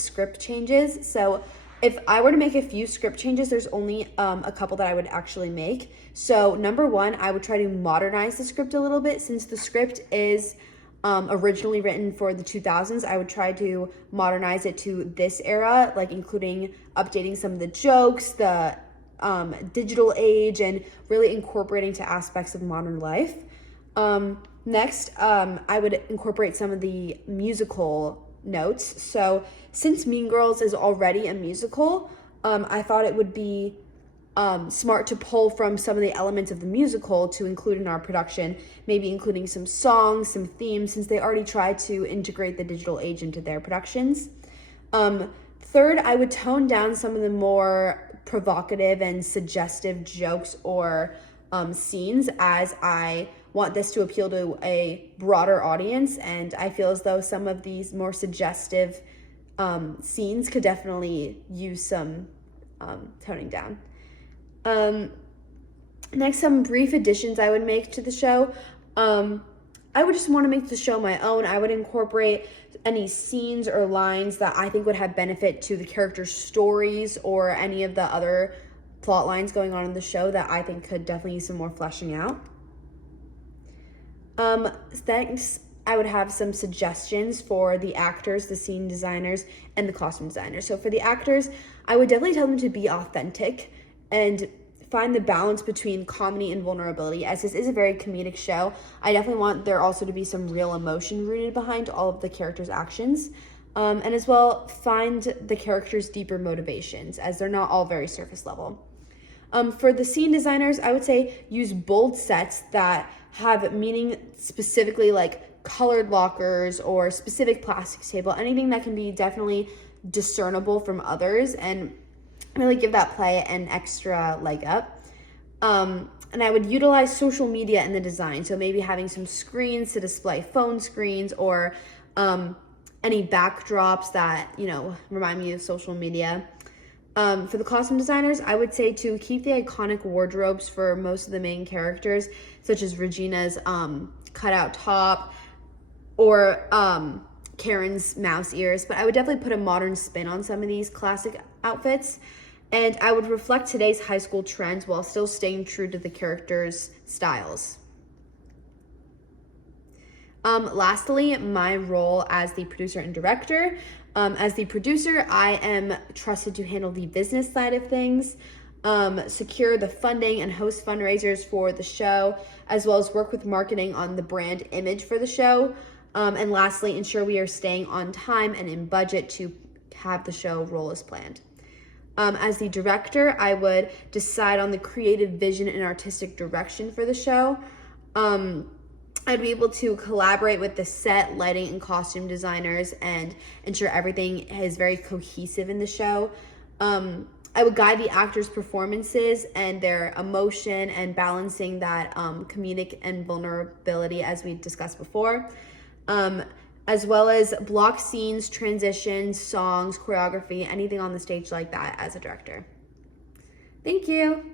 script changes. So if I were to make a few script changes, there's only a couple that I would actually make. So number one, I would try to modernize the script a little bit. Since the script is originally written for the 2000s, I would try to modernize it to this era, like including updating some of the jokes, the digital age, and really incorporating to aspects of modern life. Next, I would incorporate some of the musical notes. So since Mean Girls is already a musical, I thought it would be smart to pull from some of the elements of the musical to include in our production, maybe including some songs, some themes, since they already tried to integrate the digital age into their productions. Third, I would tone down some of the more provocative and suggestive jokes or scenes, as I want this to appeal to a broader audience, and I feel as though some of these more suggestive scenes could definitely use some toning down. Next, some brief additions I would make to the show. I would just want to make the show my own. I would incorporate any scenes or lines that I think would have benefit to the characters' stories or any of the other plot lines going on in the show that I think could definitely use some more fleshing out. Next, I would have some suggestions for the actors, the scene designers, and the costume designers. So for the actors, I would definitely tell them to be authentic and find the balance between comedy and vulnerability. As this is a very comedic show, I definitely want there also to be some real emotion rooted behind all of the characters' actions. And as well, find the characters' deeper motivations, as they're not all very surface level. For the scene designers, I would say use bold sets that have meaning, specifically like colored lockers or specific plastic table, anything that can be definitely discernible from others and really give that play an extra leg up. And I would utilize social media in the design, so maybe having some screens to display phone screens or any backdrops that, remind me of social media. For the costume designers, I would say to keep the iconic wardrobes for most of the main characters, such as Regina's cutout top or Karen's mouse ears, but I would definitely put a modern spin on some of these classic outfits. And I would reflect today's high school trends while still staying true to the characters' styles. Lastly, my role as the producer and director. As the producer, I am trusted to handle the business side of things, secure the funding and host fundraisers for the show, as well as work with marketing on the brand image for the show. And lastly, ensure we are staying on time and in budget to have the show roll as planned. As the director, I would decide on the creative vision and artistic direction for the show. I'd be able to collaborate with the set, lighting, and costume designers and ensure everything is very cohesive in the show. I would guide the actors' performances and their emotion and balancing that comedic and vulnerability, as we discussed before, as well as block scenes, transitions, songs, choreography, anything on the stage like that as a director. Thank you.